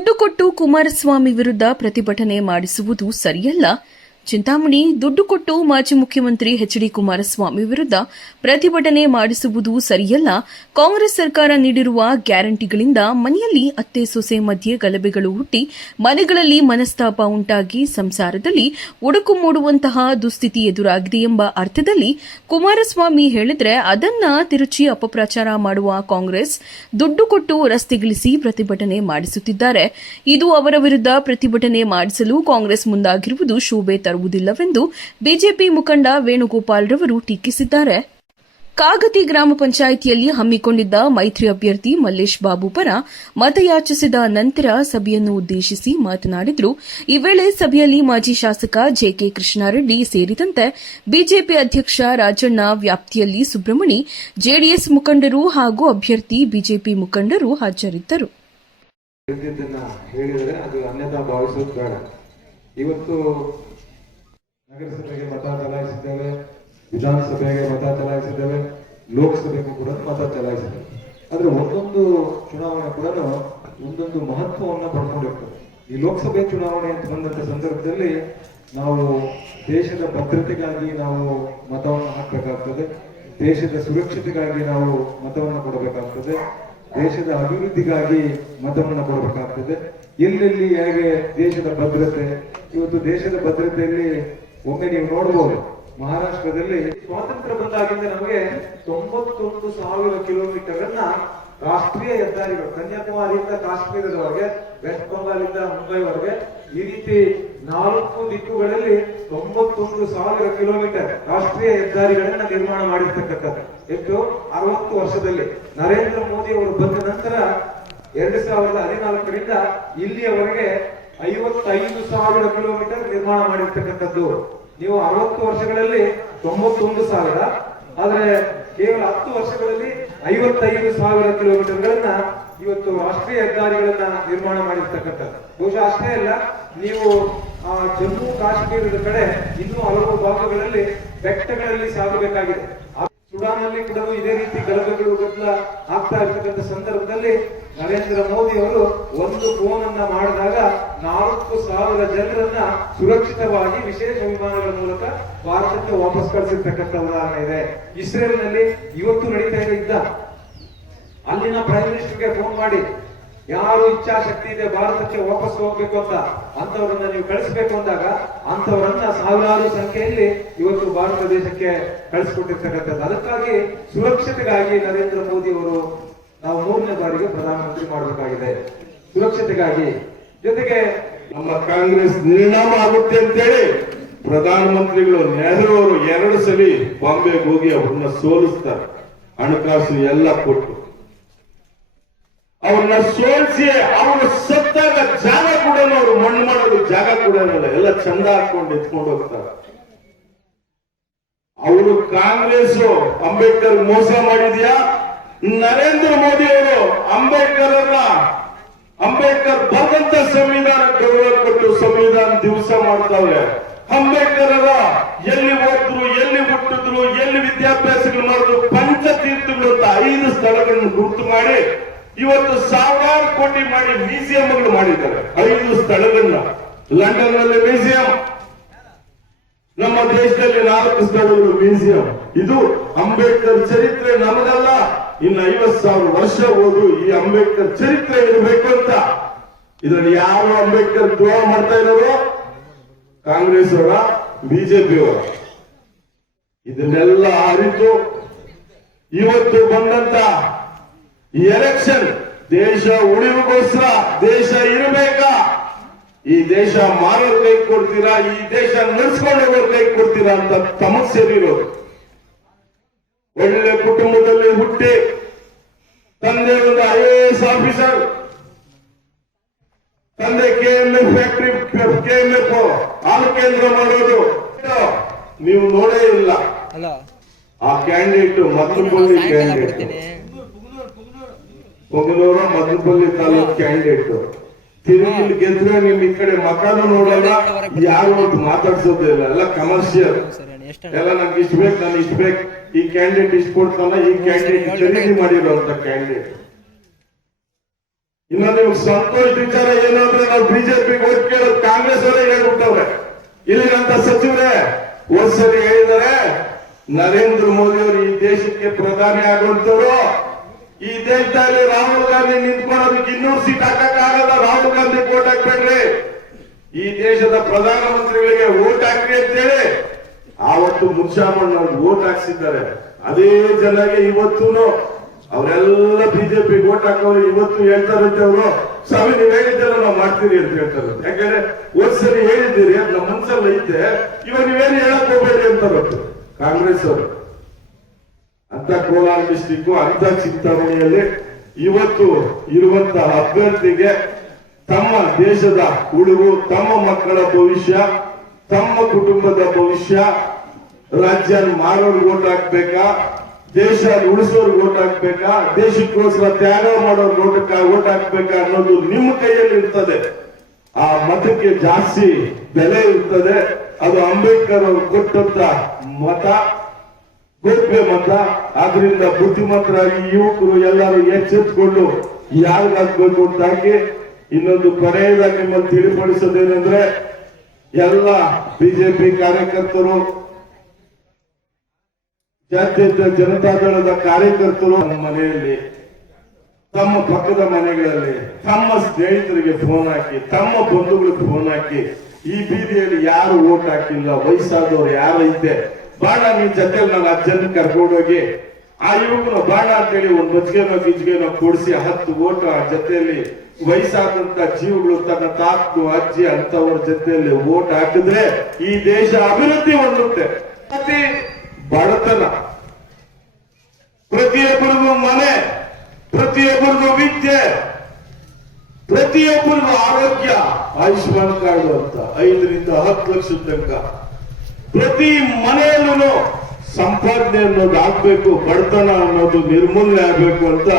ದುಡ್ಡು ಕೊಟ್ಟು ಕುಮಾರಸ್ವಾಮಿ ವಿರುದ್ಧ ಪ್ರತಿಭಟನೆ ಮಾಡಿಸುವುದು ಸರಿಯಲ್ಲ. ಚಿಂತಾಮಣಿ, ದುಡ್ಡು ಕೊಟ್ಟು ಮಾಜಿ ಮುಖ್ಯಮಂತ್ರಿ ಎಚ್ ಡಿ ಕುಮಾರಸ್ವಾಮಿ ವಿರುದ್ಧ ಪ್ರತಿಭಟನೆ ಮಾಡಿಸುವುದು ಸರಿಯಲ್ಲ. ಕಾಂಗ್ರೆಸ್ ಸರ್ಕಾರ ನೀಡಿರುವ ಗ್ಯಾರಂಟಿಗಳಿಂದ ಮನೆಯಲ್ಲಿ ಅತ್ತೆ ಸೊಸೆ ಮಧ್ಯೆ ಗಲಭೆಗಳು ಹುಟ್ಟಿ ಮನೆಗಳಲ್ಲಿ ಮನಸ್ತಾಪ ಉಂಟಾಗಿ ಸಂಸಾರದಲ್ಲಿ ಉಡುಕು ಮೂಡುವಂತಹ ದುಸ್ಥಿತಿ ಎದುರಾಗಿದೆ ಎಂಬ ಅರ್ಥದಲ್ಲಿ ಕುಮಾರಸ್ವಾಮಿ ಹೇಳಿದ್ರೆ ಅದನ್ನ ತಿರುಚಿ ಅಪಪ್ರಚಾರ ಮಾಡುವ ಕಾಂಗ್ರೆಸ್ ದುಡ್ಡು ಕೊಟ್ಟು ರಸ್ತೆಗಿಳಿಸಿ ಪ್ರತಿಭಟನೆ ಮಾಡಿಸುತ್ತಿದ್ದಾರೆ. ಇದು ಅವರ ವಿರುದ್ಧ ಪ್ರತಿಭಟನೆ ಮಾಡಿಸಲು ಕಾಂಗ್ರೆಸ್ ಮುಂದಾಗಿರುವುದು ಶೋಭೆ ತರುವುದಿಲ್ಲವೆಂದು ಬಿಜೆಪಿ ಮುಖಂಡ ವೇಣುಗೋಪಾಲ್ ರವರು ಟೀಕಿಸಿದ್ದಾರೆ. ಕಾಗತಿ ಗ್ರಾಮ ಪಂಚಾಯಿತಿಯಲ್ಲಿ ಹಮ್ಮಿಕೊಂಡಿದ್ದ ಮೈತ್ರಿ ಅಭ್ಯರ್ಥಿ ಮಲ್ಲೇಶ್ ಬಾಬು ಪರ ಮತಯಾಚಿಸಿದ ನಂತರ ಸಭೆಯನ್ನು ಉದ್ದೇಶಿಸಿ ಮಾತನಾಡಿದರು. ಈ ವೇಳೆ ಸಭೆಯಲ್ಲಿ ಮಾಜಿ ಶಾಸಕ ಜೆಕೆ ಕೃಷ್ಣಾರೆಡ್ಡಿ ಸೇರಿದಂತೆ ಬಿಜೆಪಿ ಅಧ್ಯಕ್ಷ ರಾಜಣ್ಣ ವ್ಯಾಪ್ತಿಯಲ್ಲಿ ಸುಬ್ರಹ್ಮಣಿ, ಜೆಡಿಎಸ್ ಮುಖಂಡರು ಹಾಗೂ ಅಭ್ಯರ್ಥಿ ಬಿಜೆಪಿ ಮುಖಂಡರು ಹಾಜರಿದ್ದರು. ಇವತ್ತು ನಗರಸಭೆಗೆ ಮತ ಚಲಾಯಿಸಿದ್ದೇವೆ, ವಿಧಾನಸಭೆಗೆ ಮತ ಚಲಾಯಿಸಿದ್ದೇವೆ, ಲೋಕಸಭೆಗೂ ಕೂಡ ಮತ ಚಲಾಯಿಸಿದ್ದೇವೆ. ಆದ್ರೆ ಒಂದೊಂದು ಚುನಾವಣೆ ಕೂಡ ಒಂದೊಂದು ಮಹತ್ವವನ್ನು ಪಡ್ಕೊಂಡಿರ್ತದೆ. ಈ ಲೋಕಸಭೆ ಚುನಾವಣೆ ಅಂತ ಬಂದಂತ ಸಂದರ್ಭದಲ್ಲಿ ನಾವು ದೇಶದ ಭದ್ರತೆಗಾಗಿ ನಾವು ಮತವನ್ನು ಹಾಕಬೇಕಾಗ್ತದೆ, ದೇಶದ ಸುರಕ್ಷತೆಗಾಗಿ ನಾವು ಮತವನ್ನು ಕೊಡಬೇಕಾಗ್ತದೆ, ದೇಶದ ಅಭಿವೃದ್ಧಿಗಾಗಿ ಮತವನ್ನು ಕೊಡಬೇಕಾಗ್ತದೆ. ಎಲ್ಲೆಲ್ಲಿ ಹೇಗೆ ದೇಶದ ಭದ್ರತೆ, ಇವತ್ತು ದೇಶದ ಭದ್ರತೆಯಲ್ಲಿ ಒಮ್ಮೆ ನೀವು ನೋಡಬಹುದು ಮಹಾರಾಷ್ಟ್ರದಲ್ಲಿ ಸ್ವಾತಂತ್ರ್ಯ ಬಂದಾಗಿಂದ ನಮಗೆ ತೊಂಬತ್ತೊಂದು ಸಾವಿರ ಕಿಲೋಮೀಟರ್ ಅನ್ನ ರಾಷ್ಟ್ರೀಯ ಹೆದ್ದಾರಿಗಳು, ಕನ್ಯಾಕುಮಾರಿಯಿಂದ ಕಾಶ್ಮೀರದವರೆಗೆ, ವೆಸ್ಟ್ ಬಂಗಾಲಿಂದ ಮುಂಬೈವರೆಗೆ ಈ ರೀತಿ ನಾಲ್ಕು ದಿಕ್ಕುಗಳಲ್ಲಿ ತೊಂಬತ್ತೊಂದು ಸಾವಿರ ಕಿಲೋಮೀಟರ್ ರಾಷ್ಟ್ರೀಯ ಹೆದ್ದಾರಿಗಳನ್ನ ನಿರ್ಮಾಣ ಮಾಡಿರ್ತಕ್ಕಂಥದ್ದು. ಎಷ್ಟು ಅರವತ್ತು ವರ್ಷದಲ್ಲಿ ನರೇಂದ್ರ ಮೋದಿ ಅವರು ಬಂದ ನಂತರ ಎರಡ್ ಸಾವಿರದ ಹದಿನಾಲ್ಕರಿಂದ ಇಲ್ಲಿಯವರೆಗೆ ಐವತ್ತೈದು ಸಾವಿರ ಕಿಲೋಮೀಟರ್ ನಿರ್ಮಾಣ ಮಾಡಿರ್ತಕ್ಕಂಥದ್ದು. ನೀವು ಅರವತ್ತು ವರ್ಷಗಳಲ್ಲಿ ತೊಂಬತ್ತೊಂದು ಸಾವಿರ, ಆದ್ರೆ ಕೇವಲ ಹತ್ತು ವರ್ಷಗಳಲ್ಲಿ ಐವತ್ತೈದು ಸಾವಿರ ಕಿಲೋಮೀಟರ್ಗಳನ್ನ ಇವತ್ತು ರಾಷ್ಟ್ರೀಯ ಹೆದ್ದಾರಿಗಳನ್ನ ನಿರ್ಮಾಣ ಮಾಡಿರ್ತಕ್ಕಂಥದ್ದು. ಬಹುಶಃ ಅಷ್ಟೇ ಅಲ್ಲ, ನೀವು, ಆ, ಜಮ್ಮು ಕಾಶ್ಮೀರದ ಕಡೆ ಇನ್ನೂ ಹಲವು ಭಾಗಗಳಲ್ಲಿ ಬೆಟ್ಟಗಳಲ್ಲಿ ಸಾಗಬೇಕಾಗಿದೆ. ಸುಡಾನ್ ಅಲ್ಲಿ ಕೂಡ ಇದೇ ರೀತಿ ಗಲಭೆಗಳು ಗದ್ದಲ ಆಗ್ತಾ ಇರ್ತಕ್ಕಂಥ ಸಂದರ್ಭದಲ್ಲಿ ನರೇಂದ್ರ ಮೋದಿ ಅವರು ಒಂದು ಫೋನ್ ಅನ್ನ ಮಾಡಿದಾಗ ನಾಲ್ಕು ಸಾವಿರ ಜನರನ್ನ ಸುರಕ್ಷಿತವಾಗಿ ವಿಶೇಷ ವಿಮಾನಗಳ ಮೂಲಕ ಭಾರತಕ್ಕೆ ವಾಪಸ್ ಕಳಿಸಿರ್ತಕ್ಕಂಥ ಉದಾಹರಣೆ ಇದೆ. ಇಸ್ರೇಲ್ನಲ್ಲಿ ಇವತ್ತು ನಡೀತಾ ಇದೆ ಯುದ್ಧ. ಅಲ್ಲಿನ ಪ್ರೈಮ್ ಮಿನಿಸ್ಟರ್ಗೆ ಫೋನ್ ಮಾಡಿ, ಯಾರು ಇಚ್ಛಾಶಕ್ತಿ ಇದೆ ಭಾರತಕ್ಕೆ ವಾಪಸ್ ಹೋಗ್ಬೇಕು ಅಂತ? ಅಂತವರನ್ನ ನೀವು ಕಳಿಸ್ಬೇಕು ಅಂದಾಗ ಅಂತವರನ್ನ ಸಾವಿರಾರು ಸಂಖ್ಯೆಯಲ್ಲಿ ಇವತ್ತು ಭಾರತ ದೇಶಕ್ಕೆ ಕಳಿಸ್ಕೊಟ್ಟಿರ್ತಕ್ಕಂಥದ್ದು. ಅದಕ್ಕಾಗಿ ಸುರಕ್ಷತೆಗಾಗಿ ನರೇಂದ್ರ ಮೋದಿ ಅವರು ನಾವು ಮೂರನೇ ಬಾರಿಗೆ ಪ್ರಧಾನಮಂತ್ರಿ ಮಾಡಬೇಕಾಗಿದೆ. ಸುರಕ್ಷತೆಗಾಗಿ ಜೊತೆಗೆ ನಮ್ಮ ಕಾಂಗ್ರೆಸ್ ನಿರ್ಣಾಮ ಆಗುತ್ತೆ ಅಂತೇಳಿ ಪ್ರಧಾನಮಂತ್ರಿಗಳು ನೆಹರು ಅವರು ಎರಡು ಸಲ ಬಾಂಬೆಗೆ ಹೋಗಿ ಅವ್ರನ್ನ ಸೋಲಿಸ್ತಾರೆ. ಹಣಕಾಸು ಎಲ್ಲ ಕೊಟ್ಟು. ಅವ್ರನ್ನ ಸೋಲಿಸಿ ಅವರು ಸತ್ತಾಗ ಜಾಗ ಕೂಡ ಅವರು ಮಣ್ಣು ಮಾಡೋದು ಜಾಗ ಕೂಡ ಎಲ್ಲ ಚಂದ ಹಾಕೊಂಡು ಎತ್ಕೊಂಡು ಹೋಗ್ತಾರೆ. ಅವರು ಕಾಂಗ್ರೆಸ್ ಅಂಬೇಡ್ಕರ್ ಮೋಸ ಮಾಡಿದ್ಯಾ? ನರೇಂದ್ರ ಮೋದಿ ಅವರು ಅಂಬೇಡ್ಕರ್ ಅವರ ಅಂಬೇಡ್ಕರ್ ಬರೆದಂತ ಸಂವಿಧಾನ ಗೌರವ ಕೊಟ್ಟು ಸಂವಿಧಾನ ದಿವಸ ಮಾಡ್ತಾವ್ರೆ. ಅಂಬೇಡ್ಕರ್ ಅವರ ಎಲ್ಲಿ ಓದಿದ್ರು, ಎಲ್ಲಿ ಹುಟ್ಟಿದ್ರು, ಎಲ್ಲಿ ವಿದ್ಯಾಭ್ಯಾಸಗಳು ಮಾಡಿದ್ರು, ಪಂಚತೀರ್ಥಗಳು ಅಂತ ಐದು ಸ್ಥಳಗಳನ್ನು ಗುರುತು ಮಾಡಿ ಇವತ್ತು ಸಾವಿರಾರು ಕೋಟಿ ಮಾಡಿ ಮ್ಯೂಸಿಯಂಗಳು ಮಾಡಿದ್ದಾರೆ. ಐದು ಸ್ಥಳಗಳನ್ನ. ಲಂಡನ್ನಲ್ಲಿ ಮ್ಯೂಸಿಯಂ. ನಮ್ಮ ದೇಶದಲ್ಲಿ ನಾಲ್ಕು ಸ್ಥಳಗಳು ಮ್ಯೂಸಿಯಂ. ಇದು ಅಂಬೇಡ್ಕರ್ ಚರಿತ್ರೆ ನಮಗಲ್ಲ ಇನ್ನು ಐವತ್ ಸಾವಿರ ವರ್ಷ ಓದು ಈ ಅಂಬೇಡ್ಕರ್ ಚರಿತ್ರೆ ಇರಬೇಕು ಅಂತ. ಇದರಲ್ಲಿ ಯಾರು ಅಂಬೇಡ್ಕರ್ ದ್ರೋಹ ಮಾಡ್ತಾ ಇರೋರು? ಕಾಂಗ್ರೆಸ್ ಅವರ ಬಿಜೆಪಿ ಅವರ ಇದನ್ನೆಲ್ಲ ಅರಿತು ಇವತ್ತು ಬಂದಂತ ಈ ಎಲೆಕ್ಷನ್ ದೇಶ ಉಳಿವಿಗೋಸ್ಕರ ದೇಶ ಇರಬೇಕಾ? ಈ ದೇಶ ಮಾರೋರ್ ಕೈ ಕೊಡ್ತೀರಾ? ಈ ದೇಶ ನಡೆಸ್ಕೊಂಡು ಹೋಗೋರ್ ಕೈ ಕೊಡ್ತೀರಾ ಅಂತ ತಮಗ್ ಸೇರಿರೋದು ಒಳ್ಳೆ ಕುಟುಂಬದಲ್ಲಿ ಹುಟ್ಟಿ ತಂದೆ ಒಂದು ಐ ಎ ಎಸ್ ಆಫೀಸರ್ ತಂದೆ K M F factory K M F ಹಾಲು ಕೇಂದ್ರ ಮಾಡೋದು. ನೀವು ನೋಡೇ ಇಲ್ಲ. ಆ ಕ್ಯಾಂಡಿಡೇಟ್ ಮತ್ತೊಬ್ಬಲ್ಲಿ ಕ್ಯಾಂಡಿಡೇಟ್ ಕೊಡ್ತೀನಿ ಹೊಗಲೂರು ತಾಲೂಕು ಕ್ಯಾಂಡಿಡೇಟ್ ತಿರುಗಿ ಗೆದ್ರೆ ನಿಮ್ ಈ ಕಡೆ ಮಕಾನು ನೋಡಲ್ಲ. ಯಾರು ಮಾತಾಡ್ಸೋದೇ ಇಲ್ಲ. ಎಲ್ಲ ಕಮರ್ಷಿಯಲ್ ಎಲ್ಲ ನನ್ಗೆ ಇಷ್ಟು ಬೇಕು ನಾನು ಇಷ್ಟು ಬೇಕು. ಈ ಕ್ಯಾಂಡಿಡೇಟ್ ಇಷ್ಟು ಕೊಡ್ತಾನ ಈ ಕ್ಯಾಂಡಿಡೇಟ್ ಖರೀದಿ ಮಾಡಿರುವಂತ ಕ್ಯಾಂಡಿಡೇಟ್ ಇನ್ನೊಂದು ನಿಮ್ಗೆ ಸಂತೋಷ್ ವಿಚಾರ ಏನು ಅಂದ್ರೆ ನಾವು ಬಿಜೆಪಿ ಓಟ್ ಕೇಳೋದು ಕಾಂಗ್ರೆಸ್ ಅವರೇ ಹೇಳ್ಬಿಟ್ಟವ್ರೆ. ಇಲ್ಲಿಗಂತ ಸಚಿವರೇ ಒಂದ್ಸರಿ ಹೇಳಿದರೆ ನರೇಂದ್ರ ಮೋದಿ ಅವರು ಈ ದೇಶಕ್ಕೆ ಪ್ರಧಾನಿ ಆಗುವಂತವ್ರು ಈ ದೇಶದಲ್ಲಿ ರಾಹುಲ್ ಗಾಂಧಿ ನಿಂತ್ಕೊಳ್ಳೋದಕ್ಕೆ ಇನ್ನೂರು ಸೀಟ್ ಹಾಕಕ್ಕಾಗಲ್ಲ ರಾಹುಲ್ ಗಾಂಧಿ ಓಟ್ ಹಾಕ್ಬೇಡ್ರಿ. ಈ ದೇಶದ ಪ್ರಧಾನಮಂತ್ರಿಗಳಿಗೆ ಓಟ್ ಹಾಕ್ರಿ ಅಂತೇಳಿ ಆವತ್ತು ಮುನ್ಸಾಮಣ್ಣವ್ರು ಓಟ್ ಹಾಕ್ಸಿದ್ದಾರೆ. ಅದೇ ಜನಗೆ ಇವತ್ತೂನು ಅವರೆಲ್ಲ ಬಿಜೆಪಿ ಓಟ್ ಹಾಕೋರು ಇವತ್ತು ಹೇಳ್ತಾರಂತೆ ಅವರು. ಸ್ವಾಮಿ, ನೀವ್ ಹೇಳಿದ್ದೆಲ್ಲ ನಾವು ಮಾಡ್ತೀರಿ ಅಂತ ಹೇಳ್ತಾರೆ ಯಾಕಂದ್ರೆ ಒಂದ್ಸರಿ ಹೇಳಿದ್ದೀರಿ, ಅದ್ ನಮ್ಮ ಮನ್ಸಲ್ಲಿ ಐತೆ. ಇವಾಗ ನೀವೇನು ಹೇಳಕ್ ಹೋಗ್ಬೇಡಿ ಅಂತಾರೆ ಕಾಂಗ್ರೆಸ್ ಅವರು. ಅಂತ ಕೋಲಾರ ಡಿಸ್ಟಿಕ್ ಅಂತ ಚಿಂತಾಮಣಿಯಲ್ಲಿ ಇವತ್ತು ಇರುವಂತಹ ಅಭ್ಯರ್ಥಿಗೆ ತಮ್ಮ ದೇಶದ ಉಳಿವು ತಮ್ಮ ಮಕ್ಕಳ ಭವಿಷ್ಯ ತಮ್ಮ ಕುಟುಂಬದ ಭವಿಷ್ಯ ರಾಜ್ಯ ಮಾಡೋರು ಓಟ್ ಹಾಕ್ಬೇಕಾ ದೇಶ ಉಳಿಸೋರು ಓಟ್ ಹಾಕ್ಬೇಕಾ, ದೇಶಕ್ಕೋಸ್ಕರ ತ್ಯಾಗ ಮಾಡೋರು ಓಟ್ ಓಟ್ ಹಾಕ್ಬೇಕಾ ಅನ್ನೋದು ನಿಮ್ಮ ಕೈಯಲ್ಲಿ ಇರ್ತದೆ. ಆ ಮತಕ್ಕೆ ಜಾಸ್ತಿ ಬೆಲೆ ಇರ್ತದೆ. ಅದು ಅಂಬೇಡ್ಕರ್ ಅವರು ಕೊಟ್ಟಂತ ಮತ, ಗೋಪ್ಯ ಮತ. ಆದ್ರಿಂದ ಬುದ್ಧಿಮಂತರಾಗಿ ಯುವಕರು ಎಲ್ಲರೂ ಎಚ್ಚೆತ್ಕೊಂಡು ಯಾರಿಗಾಗ್ಬೇಕು ಅಂತ ಹಾಕಿ ಇನ್ನೊಂದು ಕೊನೆಯದಾಗಿ ನಿಮ್ಮಲ್ಲಿ ತಿಳಿಪಡಿಸೋದೇನೆಂದ್ರೆ ಎಲ್ಲ ಬಿಜೆಪಿ ಕಾರ್ಯಕರ್ತರು ಜನತಾ ದಳದ ಕಾರ್ಯಕರ್ತರು ನಮ್ಮ ಮನೆಯಲ್ಲಿ, ತಮ್ಮ ಪಕ್ಕದ ಮನೆಗಳಲ್ಲಿ, ತಮ್ಮ ಸ್ನೇಹಿತರಿಗೆ ಫೋನ್ ಹಾಕಿ, ತಮ್ಮ ಬಂಧುಗಳಿಗೆ ಫೋನ್ ಹಾಕಿ, ಈ ಬೀದಿಯಲ್ಲಿ ಯಾರು ಓಟ್ ಹಾಕಿಲ್ಲ, ವಯಸ್ಸಾದವ್ರು ಯಾರೈತೆ ಬಾಳ ನಿನ್ ಜೊತೆ ನನ್ನ ಅಜ್ಜನ ಕರ್ಕೊಂಡೋಗಿ ಆ ಯುವಕನು ಬಾಣ ಅಂತೇಳಿ ಒಂದು ಮಜ್ಜಿಗೆನೋ ಗಿಜ್ಗೆನೋ ಕೊಡಿಸಿ ಹತ್ತು ಓಟ ಆ ಜೊತೆಯಲ್ಲಿ ವಯಸ್ಸಾದಂತ ಜೀವಗಳು ತನ್ನ ತಾತು ಅಜ್ಜಿ ಅಂತವರ ಜೊತೆಯಲ್ಲಿ ಓಟ್ ಹಾಕಿದ್ರೆ ಈ ದೇಶ ಅಭಿವೃದ್ಧಿ ಹೊಂದುತ್ತೆ. ಪ್ರತಿ ಬಡತನ. ಪ್ರತಿಯೊಬ್ಬರಿಗೂ ಮನೆ, ಪ್ರತಿಯೊಬ್ಬರಿಗೂ ವಿದ್ಯೆ, ಪ್ರತಿಯೊಬ್ಬರಿಗೂ ಆರೋಗ್ಯ, ಆಯುಷ್ಮಾನ್ ಕಾರ್ಡ್ ಅಂತ ಐದರಿಂದ ಹತ್ತು ಲಕ್ಷದ ತನಕ. ಪ್ರತಿ ಮನೆಯಲ್ಲೂ ಸಂಪಾದನೆ ಅನ್ನೋದು ಆಗ್ಬೇಕು, ಬಡತನ ಅನ್ನೋದು ನಿರ್ಮೂಲನೆ ಆಗ್ಬೇಕು ಅಂತ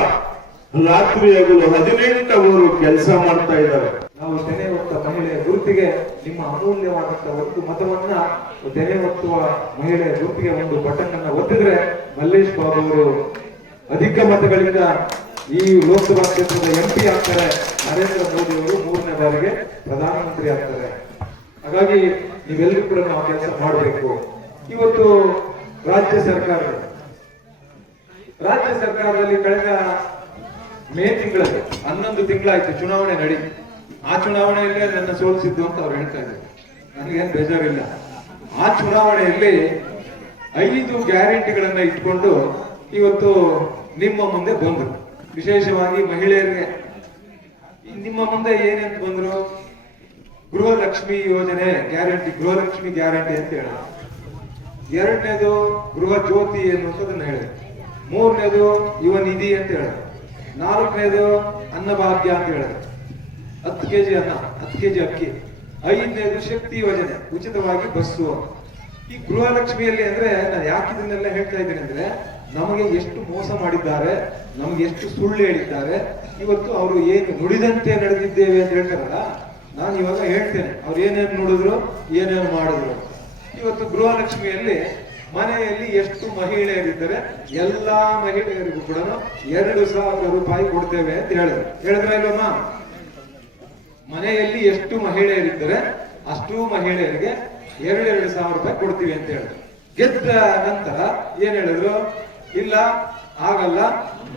ರಾತ್ರಿ ಹಗಲು ಹದಿನೆಂಟು ಅವರು ಕೆಲಸ ಮಾಡ್ತಾ ಇದ್ದಾರೆ. ನಾವು ತೆನೆ ಹೊತ್ತ ಮಹಿಳೆಯ ಗುರುತಿಗೆ ನಿಮ್ಮ ಅಮೂಲ್ಯವಾದಂತಹ ಒಂದು ಮತವನ್ನ ತೆನೆ ಹೊತ್ತುವ ಮಹಿಳೆಯ ಗುರುತಿಗೆ ಒಂದು ಬಟನ್ ಅನ್ನ ಒತ್ತಿದ್ರೆ ಮಲ್ಲೇಶ್ ಬಾಬು ಅವರು ಅಧಿಕ ಮತಗಳಿಂದ ಈ ಲೋಕಸಭಾ ಕ್ಷೇತ್ರದ ಎಂಪಿ ಆಗ್ತಾರೆ. ನರೇಂದ್ರ ಮೋದಿ ಅವರು ಮೂರನೇ ಬಾರಿಗೆ ಪ್ರಧಾನಮಂತ್ರಿ ಆಗ್ತಾರೆ. ಹಾಗಾಗಿ ನೀವೆಲ್ಲರೂ ಕೂಡ ನಾವು ಕೆಲಸ ಮಾಡಬೇಕು. ಇವತ್ತು ರಾಜ್ಯ ಸರ್ಕಾರ. ರಾಜ್ಯ ಸರ್ಕಾರದಲ್ಲಿ ಕಳೆದ ಮೇ ತಿಂಗಳಲ್ಲಿ, ಹನ್ನೊಂದು ತಿಂಗಳಾಯ್ತು ಚುನಾವಣೆ ನಡಿ. ಆ ಚುನಾವಣೆಯಲ್ಲೇ ನನ್ನ ಸೋಲಿಸಿದ್ದು ಅಂತ ಅವ್ರು ಹೇಳ್ತಾ ಇದ್ದಾರೆ. ನನಗೇನು ಬೇಜಾರಿಲ್ಲ. ಆ ಚುನಾವಣೆಯಲ್ಲಿ ಐದು ಗ್ಯಾರಂಟಿಗಳನ್ನ ಇಟ್ಕೊಂಡು ಇವತ್ತು ನಿಮ್ಮ ಮುಂದೆ ಬಂದರು. ವಿಶೇಷವಾಗಿ ಮಹಿಳೆಯರಿಗೆ. ನಿಮ್ಮ ಮುಂದೆ ಏನಂತ ಬಂದ್ರು? ಗೃಹಲಕ್ಷ್ಮಿ ಯೋಜನೆ ಗ್ಯಾರಂಟಿ, ಗೃಹಲಕ್ಷ್ಮಿ ಗ್ಯಾರಂಟಿ ಅಂತ ಹೇಳಿದ್ರು ಎರಡನೇದು ಗೃಹ ಜ್ಯೋತಿ ಅನ್ನುವಂಥದ್ದನ್ನು ಹೇಳಿದೆ ಮೂರನೇದು ಯುವ ನಿಧಿ ಅಂತ ಹೇಳಿದೆ ನಾಲ್ಕನೇದು ಅನ್ನಭಾಗ್ಯ ಅಂತ ಹೇಳಿದೆ ಹತ್ತು ಕೆ ಜಿ ಅನ್ನ, ಹತ್ತು ಕೆ ಜಿ ಅಕ್ಕಿ. ಐದನೇದು ಶಕ್ತಿ ಯೋಜನೆ, ಉಚಿತವಾಗಿ ಬಸ್ಸು. ಈ ಗೃಹಲಕ್ಷ್ಮಿಯಲ್ಲಿ ಅಂದ್ರೆ ನಾನು ಯಾಕೆ ಇದನ್ನೆಲ್ಲ ಹೇಳ್ತಾ ಇದ್ದೀನಿ ಅಂದ್ರೆ, ನಮಗೆ ಎಷ್ಟು ಮೋಸ ಮಾಡಿದ್ದಾರೆ, ನಮ್ಗೆ ಎಷ್ಟು ಸುಳ್ಳು ಹೇಳಿದ್ದಾರೆ, ಇವತ್ತು ಅವರು ಏನು ನುಡಿದಂತೆ ನಡೆದಿದ್ದೇವೆ ಅಂತ ಹೇಳ್ತಾರಲ್ಲ, ನಾನು ಇವಾಗ ಹೇಳ್ತೇನೆ. ಅವ್ರು ಏನೇನು ನುಡಿದ್ರು, ಏನೇನು ಮಾಡಿದ್ರು. ಇವತ್ತು ಗೃಹಲಕ್ಷ್ಮಿಯಲ್ಲಿ ಮನೆಯಲ್ಲಿ ಎಷ್ಟು ಮಹಿಳೆಯರಿದ್ದಾರೆ, ಎಲ್ಲಾ ಮಹಿಳೆಯರಿಗೂ ಕೂಡ ಎರಡು ಸಾವಿರ ರೂಪಾಯಿ ಕೊಡ್ತೇವೆ ಅಂತ ಹೇಳಿದ್ರು. ಹೇಳಿದ್ರೆ ಇಲ್ವಮ್ಮ ಮನೆಯಲ್ಲಿ ಎಷ್ಟು ಮಹಿಳೆಯರಿದ್ದರೆ ಅಷ್ಟು ಮಹಿಳೆಯರಿಗೆ ಎರಡೆರಡು ಸಾವಿರ ರೂಪಾಯಿ ಕೊಡ್ತೀವಿ ಅಂತ ಹೇಳಿದ್ರು. ಗೆದ್ದ ನಂತರ ಏನ್ ಹೇಳಿದ್ರು? ಇಲ್ಲ, ಆಗಲ್ಲ,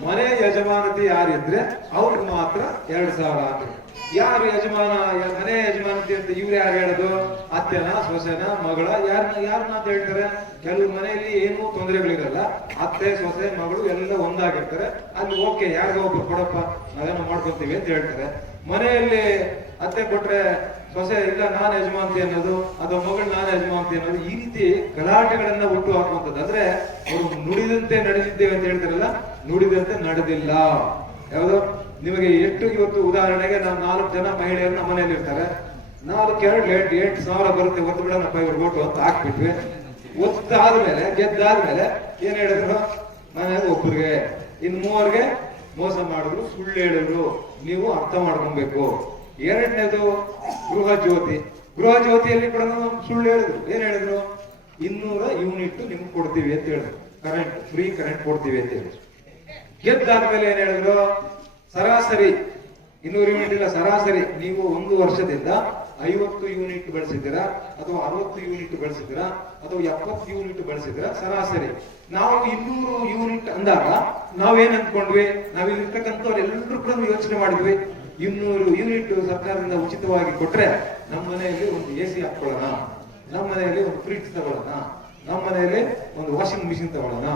ಮನೆ ಯಜಮಾನತಿ ಯಾರಿದ್ರೆ ಅವ್ರಿಗೆ ಮಾತ್ರ ಎರಡು ಸಾವಿರ ಅಂದ್ರು ಯಾರು ಯಜಮಾನ ಮನೆ ಯಜಮಾನ ಅಂತ ಇವ್ರು ಯಾರು ಹೇಳೋದು? ಅತ್ತೆನ, ಸೊಸೆನ, ಮಗಳ? ಯಾರನ್ನ ಯಾರನ್ನ ಅಂತ ಹೇಳ್ತಾರೆ? ಕೆಲವು ಮನೆಯಲ್ಲಿ ಏನೂ ತೊಂದರೆಗಳಿರಲ್ಲ. ಅತ್ತೆ, ಸೊಸೆ, ಮಗಳು ಎಲ್ಲ ಒಂದಾಗಿರ್ತಾರೆ. ಅಲ್ಲಿ ಓಕೆ, ಯಾರಿಗೋ ಒಬ್ರು ಕೊಡಪ್ಪ, ನಾವೇನೋ ಮಾಡ್ಕೊತೀವಿ ಅಂತ ಹೇಳ್ತಾರೆ. ಮನೆಯಲ್ಲಿ ಅತ್ತೆ ಕೊಟ್ರೆ, ಸೊಸೆ, ಇಲ್ಲ, ನಾನ್ ಯಜಮಾನ್ತಿ ಅನ್ನೋದು, ಅಥವಾ ಮಗಳು ನಾನ್ ಯಜಮಾನ್ತಿ ಅನ್ನೋದು ಈ ರೀತಿ ಗಲಾಟೆಗಳನ್ನ ಹುಟ್ಟು ಹಾಕುವಂಥದ್ದು. ಅಂದ್ರೆ ಅವರು ನುಡಿದಂತೆ ನಡೆದಿದ್ದೇವೆ ಅಂತ ಹೇಳ್ತಾರಲ್ಲ, ನುಡಿದಂತೆ ನಡೆದಿಲ್ಲ. ಯಾವುದು? ನಿಮಗೆ ಎಷ್ಟು ಇವತ್ತು ಉದಾಹರಣೆಗೆ ನಾವು ನಾಲ್ಕು ಜನ ಮಹಿಳೆಯರು ನಮ್ಮ ಮನೆಯಲ್ಲಿ ಇರ್ತಾರೆ. ನಾಲ್ಕು ಎರಡು ಎಂಟು ಎಂಟು ಸಾವಿರ ಬರುತ್ತೆ, ಒತ್ತು ಬಿಡೋಣಪ್ಪ ಇವ್ರು ಓಟು ಅಂತ ಹಾಕ್ಬಿಟ್ವಿ. ಒತ್ತಾದ್ಮೇಲೆ ಗೆದ್ದಾದ್ಮೇಲೆ ಏನ್ ಹೇಳಿದ್ರು? ಮನೆಯಾಗ ಒಬ್ಬರಿಗೆ ಇನ್ ಮೂವರಿಗೆ ಮೋಸ ಮಾಡಿದ್ರು, ಸುಳ್ಳು ಹೇಳಿದ್ರು. ನೀವು ಅರ್ಥ ಮಾಡ್ಕೊಬೇಕು. ಎರಡನೇದು ಗೃಹ ಜ್ಯೋತಿ. ಗೃಹ ಜ್ಯೋತಿಯಲ್ಲಿ ಕೂಡ ಸುಳ್ಳು ಹೇಳಿದ್ರು. ಏನ್ ಹೇಳಿದ್ರು? ಇನ್ನೂರ ಯೂನಿಟ್ ನಿಮ್ಗೆ ಕೊಡ್ತೀವಿ ಅಂತ ಹೇಳಿದ್ರು. ಕರೆಂಟ್ ಫ್ರೀ ಕರೆಂಟ್ ಕೊಡ್ತೀವಿ ಅಂತ ಹೇಳಿದ್ರು. ಗೆದ್ದಾದ್ಮೇಲೆ ಏನ್ ಹೇಳಿದ್ರು? ಸರಾಸರಿ, ಇನ್ನೂರು ಯೂನಿಟ್ ಇಲ್ಲ, ಸರಾಸರಿ, ನೀವು ಒಂದು ವರ್ಷದಿಂದ ಐವತ್ತು ಯೂನಿಟ್ ಬಳಸಿದ್ದೀರಾ, ಅಥವಾ ಅರವತ್ತು ಯೂನಿಟ್ ಬೆಳೆಸಿದ್ದೀರಾ, ಅಥವಾ ಎಪ್ಪತ್ತು ಯೂನಿಟ್ ಬಳಸಿದಿರ ಸರಾಸರಿ. ನಾವು ಇನ್ನೂರು ಯೂನಿಟ್ ಅಂದಾಗ ನಾವೇನ್ ಅಂದ್ಕೊಂಡ್ವಿ? ನಾವಿಲ್ಲಿರ್ತಕ್ಕಂಥವ್ರು ಎಲ್ಲರೂ ಕೂಡ ಯೋಚನೆ ಮಾಡಿದ್ವಿ. ಇನ್ನೂರು ಯೂನಿಟ್ ಸರ್ಕಾರದಿಂದ ಉಚಿತವಾಗಿ ಕೊಟ್ರೆ ನಮ್ಮ ಮನೆಯಲ್ಲಿ ಒಂದು ಎ ಸಿ ಹಾಕೊಳ್ಳೋಣ ನಮ್ಮ ಮನೆಯಲ್ಲಿ ಒಂದು ಫ್ರಿಡ್ಜ್ ತಗೊಳ್ಳೋಣ, ನಮ್ಮ ಮನೆಯಲ್ಲಿ ಒಂದು ವಾಷಿಂಗ್ ಮಿಷಿನ್ ತಗೊಳ್ಳೋಣ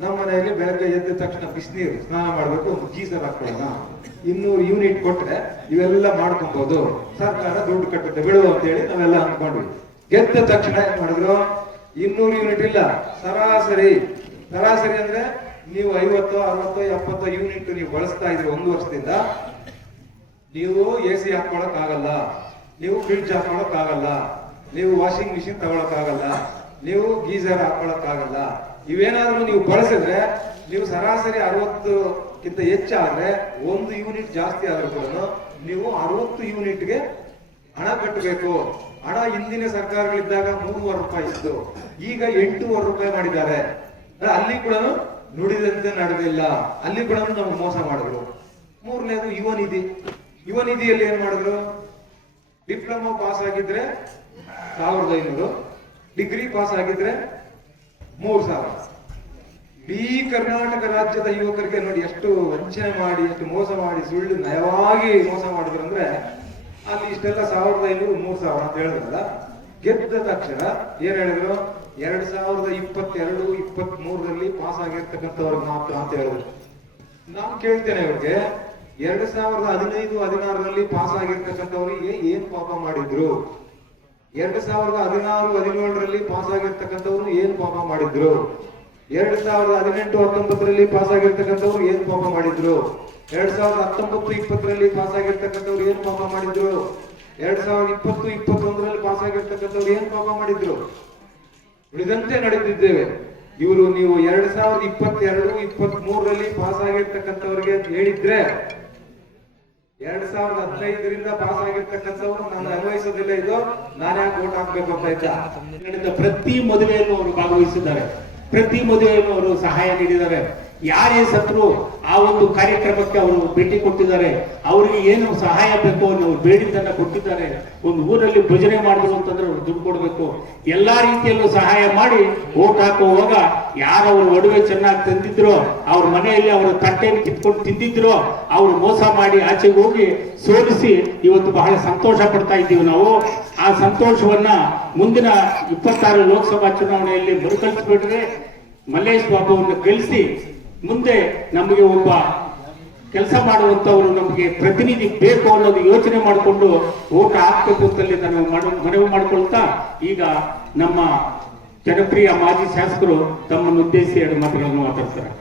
ನಮ್ಮ ಮನೆಯಲ್ಲಿ ಬೆಳಗ್ಗೆ ಎದ್ದ ತಕ್ಷಣ ಬಿಸಿನೀರು ಸ್ನಾನ ಮಾಡಬೇಕು ಒಂದು ಗೀಸರ್ ಹಾಕೊಳ್ಳೋಣ. ಇನ್ನೂರು ಯೂನಿಟ್ ಕೊಟ್ಟರೆ ಇವೆಲ್ಲ ಮಾಡ್ಕೊಬಹುದು ಸರ್ಕಾರ ದುಡ್ಡು ಕಟ್ಟುತ್ತೆ ಬಿಡು ಅಂತ ಹೇಳಿ ನಾವೆಲ್ಲ ಅನ್ಕೊಂಡ್ವಿ ಗೆದ್ದ ತಕ್ಷಣ ಏನ್ ಮಾಡಿದ್ರು? ಇನ್ನೂರು ಯೂನಿಟ್ ಇಲ್ಲ. ಸರಾಸರಿ. ಸರಾಸರಿ ಅಂದ್ರೆ ನೀವು ಐವತ್ತು, ಅರವತ್ತು, ಎಪ್ಪತ್ತು ಯೂನಿಟ್ ನೀವು ಬಳಸ್ತಾ ಇದ್ರಿ ಒಂದು ವರ್ಷದಿಂದ. ನೀವು ಎ ಸಿ ಹಾಕೊಳಕ್ ಆಗಲ್ಲ ನೀವು ಫ್ರಿಡ್ಜ್ ಹಾಕೊಳಕ್ ಆಗಲ್ಲ ನೀವು ವಾಷಿಂಗ್ ಮಿಷಿನ್ ತಗೊಳಕ್ ಆಗಲ್ಲ ನೀವು ಗೀಸರ್ ಹಾಕೊಳಕ್ ಆಗಲ್ಲ ಇವೇನಾದ್ರೂ ನೀವು ಬಳಸಿದ್ರೆ ನೀವು ಸರಾಸರಿ ಅರವತ್ತಕ್ಕಿಂತ ಹೆಚ್ಚಾದ್ರೆ ಒಂದು ಯೂನಿಟ್ ಜಾಸ್ತಿ ಆದ್ರೂ ಕೂಡ ನೀವು ಅರವತ್ತು ಯೂನಿಟ್ಗೆ ಹಣ ಕಟ್ಟಬೇಕು. ಹಣ ಹಿಂದಿನ ಸರ್ಕಾರಗಳಿದ್ದಾಗ ಮೂರುವರೆ ರೂಪಾಯಿ ಇತ್ತು. ಈಗ ಎಂಟೂವರೆ ರೂಪಾಯಿ ಮಾಡಿದ್ದಾರೆ. ಅಲ್ಲಿ ಕೂಡ ನುಡಿದಂತೆ ನಡೆದಿಲ್ಲ ಅಲ್ಲಿ ಕೂಡ ನಮ್ಗೆ ಮೋಸ ಮಾಡಿದ್ರು. ಮೂರನೇದು ಯುವ ನಿಧಿ. ಯುವ ನಿಧಿಯಲ್ಲಿ ಏನ್ ಮಾಡಿದ್ರು? ಡಿಪ್ಲೊಮಾ ಪಾಸ್ ಆಗಿದ್ರೆ ಸಾವಿರದ ಐನೂರು, ಡಿಗ್ರಿ ಪಾಸ್ ಆಗಿದ್ರೆ ಮೂರ್ ಸಾವಿರ. ಇಡೀ ಕರ್ನಾಟಕ ರಾಜ್ಯದ ಯುವಕರಿಗೆ ನೋಡಿ ಎಷ್ಟು ವಂಚನೆ ಮಾಡಿ, ಎಷ್ಟು ಮೋಸ ಮಾಡಿ, ಸುಳ್ಳು ನಯವಾಗಿ ಮೋಸ ಮಾಡಿದ್ರು ಅಂದ್ರೆ ಅಲ್ಲಿ ಇಷ್ಟೆಲ್ಲ ಸಾವಿರದ ಐನೂರು, ಮೂರ್ ಸಾವಿರ ಅಂತ ಹೇಳಿದ್ರಲ್ಲ. ಗೆದ್ದ ತಕ್ಷಣ ಏನ್ ಹೇಳಿದ್ರು? ಎರಡ್ ಸಾವಿರದ ಇಪ್ಪತ್ತೆರಡು ಇಪ್ಪತ್ತ್ ಮೂರರಲ್ಲಿ ಪಾಸ್ ಆಗಿರ್ತಕ್ಕಂಥವ್ರಿಗೆ ಮಾತ್ರ ಅಂತ ಹೇಳಿದ್ರು. ನಾನು ಕೇಳ್ತೇನೆ ಇವ್ರಿಗೆ ಎರಡ್ ಸಾವಿರದ ಹದಿನೈದು, ಹದಿನಾರರಲ್ಲಿ ಪಾಸ್ ಆಗಿರ್ತಕ್ಕಂಥವ್ರಿಗೆ ಏನ್ ಪಾಪ ಮಾಡಿದ್ರು? ಎರಡ್ ಸಾವಿರದ ಹದಿನಾರು, ಹದಿನೇಳರಲ್ಲಿ ಪಾಸ್ ಆಗಿರ್ತಕ್ಕಂಥವ್ರು ಏನ್ ಪಾಪ ಮಾಡಿದ್ರು? ಎರಡ್ ಸಾವಿರದ ಹದಿನೆಂಟು, ಹತ್ತೊಂಬತ್ತರಲ್ಲಿ ಪಾಸ್ ಆಗಿರ್ತಕ್ಕಂಥವ್ರು ಏನ್ ಪಾಪ ಮಾಡಿದ್ರು? ಎರಡ್ ಸಾವಿರದ ಹತ್ತೊಂಬತ್ತು, ಇಪ್ಪತ್ತರಲ್ಲಿ ಪಾಸ್ ಆಗಿರ್ತಕ್ಕಂಥವ್ರು ಏನ್ ಪಾಪ ಮಾಡಿದ್ರು? ಎರಡ್ ಸಾವಿರದ ಇಪ್ಪತ್ತು, ಇಪ್ಪತ್ತೊಂದರಲ್ಲಿ ಪಾಸ್ ಆಗಿರ್ತಕ್ಕಂಥವ್ರು ಏನ್ ಪಾಪ ಮಾಡಿದ್ರು? ಉಳಿದಂತೆ ನಡೆದಿದ್ದೇವೆ. ಇವರು ನೀವು ಎರಡ್ ಸಾವಿರದ ಇಪ್ಪತ್ತೆರಡು ಇಪ್ಪತ್ತ್ ಮೂರರಲ್ಲಿ ಪಾಸ್ ಆಗಿರ್ತಕ್ಕಂಥವ್ರಿಗೆ ಹೇಳಿದ್ರೆ ಎರಡ್ ಸಾವಿರದ ಹದಿನೈದರಿಂದ ಪಾಸ್ ಆಗಿರ್ತಕ್ಕಂಥವ್ರು ನಾನು ಅನ್ವಯಿಸೋದಿಲ್ಲ ಇದು. ನಾನು ಯಾಕೆ ವೋಟ್ ಹಾಕ್ಬೇಕು ಅಂತ ಇದ್ದ ಪ್ರತಿ ಮದುವೆಯನ್ನು ಅವರು ಭಾಗವಹಿಸಿದ್ದಾರೆ. ಪ್ರತಿ ಮದುವೆಯನ್ನು ಅವರು ಸಹಾಯ ನೀಡಿದ್ದಾರೆ. ಯಾರೇ ಸತ್ರು ಆ ಒಂದು ಕಾರ್ಯಕ್ರಮಕ್ಕೆ ಅವರು ಭೇಟಿ ಕೊಟ್ಟಿದ್ದಾರೆ, ಅವರಿಗೆ ಏನು ಸಹಾಯ ಬೇಕು ಅನ್ನೋ ಬೇಡಿದ್ದನ್ನ ಕೊಟ್ಟಿದ್ದಾರೆ, ಒಂದು ಊರಲ್ಲಿ ಭಜನೆ ಮಾಡಿದ್ರು ಅಂತಂದ್ರೆ ಅವ್ರು ದುಡ್ಡು ಕೊಡಬೇಕು. ಎಲ್ಲಾ ರೀತಿಯಲ್ಲೂ ಸಹಾಯ ಮಾಡಿ ಓಟ್ ಹಾಕುವಾಗ ಯಾರು ಅವರು ಒಡವೆ ಚೆನ್ನಾಗಿ ತಂದಿದ್ರೋ, ಅವ್ರ ಮನೆಯಲ್ಲಿ ಅವರ ತಟ್ಟೆಯನ್ನು ಕಿತ್ಕೊಂಡು ತಿಂದಿದ್ರೋ, ಅವ್ರು ಮೋಸ ಮಾಡಿ ಆಚೆಗೆ ಹೋಗಿ ಸೋಲಿಸಿ ಇವತ್ತು ಬಹಳ ಸಂತೋಷ ಪಡ್ತಾ ಇದ್ದೀವಿ ನಾವು. ಆ ಸಂತೋಷವನ್ನ ಮುಂದಿನ ಇಪ್ಪತ್ತಾರು ಲೋಕಸಭಾ ಚುನಾವಣೆಯಲ್ಲಿ ಮರುಕಳಿಸ್ಬಿಟ್ರೆ ಮಲ್ಲೇಶ್ ಬಾಬುವನ್ನು ಗೆಲ್ಲಿಸಿ ಮುಂದೆ ನಮಗೆ ಒಬ್ಬ ಕೆಲಸ ಮಾಡುವಂತವರು ನಮಗೆ ಪ್ರತಿನಿಧಿ ಬೇಕು ಅನ್ನೋದು ಯೋಚನೆ ಮಾಡಿಕೊಂಡು ಓಟ್ ಹಾಕಬೇಕು ಅಂತಲ್ಲಿ ನಾನು ಮನವಿ ಮಾಡಿಕೊಳ್ತಾ ಈಗ ನಮ್ಮ ಜನಪ್ರಿಯ ಮಾಜಿ ಶಾಸಕರು ತಮ್ಮನ್ನು ಉದ್ದೇಶಿಸಿ ಎರಡು ಮಾತುಗಳನ್ನು ಮಾತಾಡ್ತಾರೆ.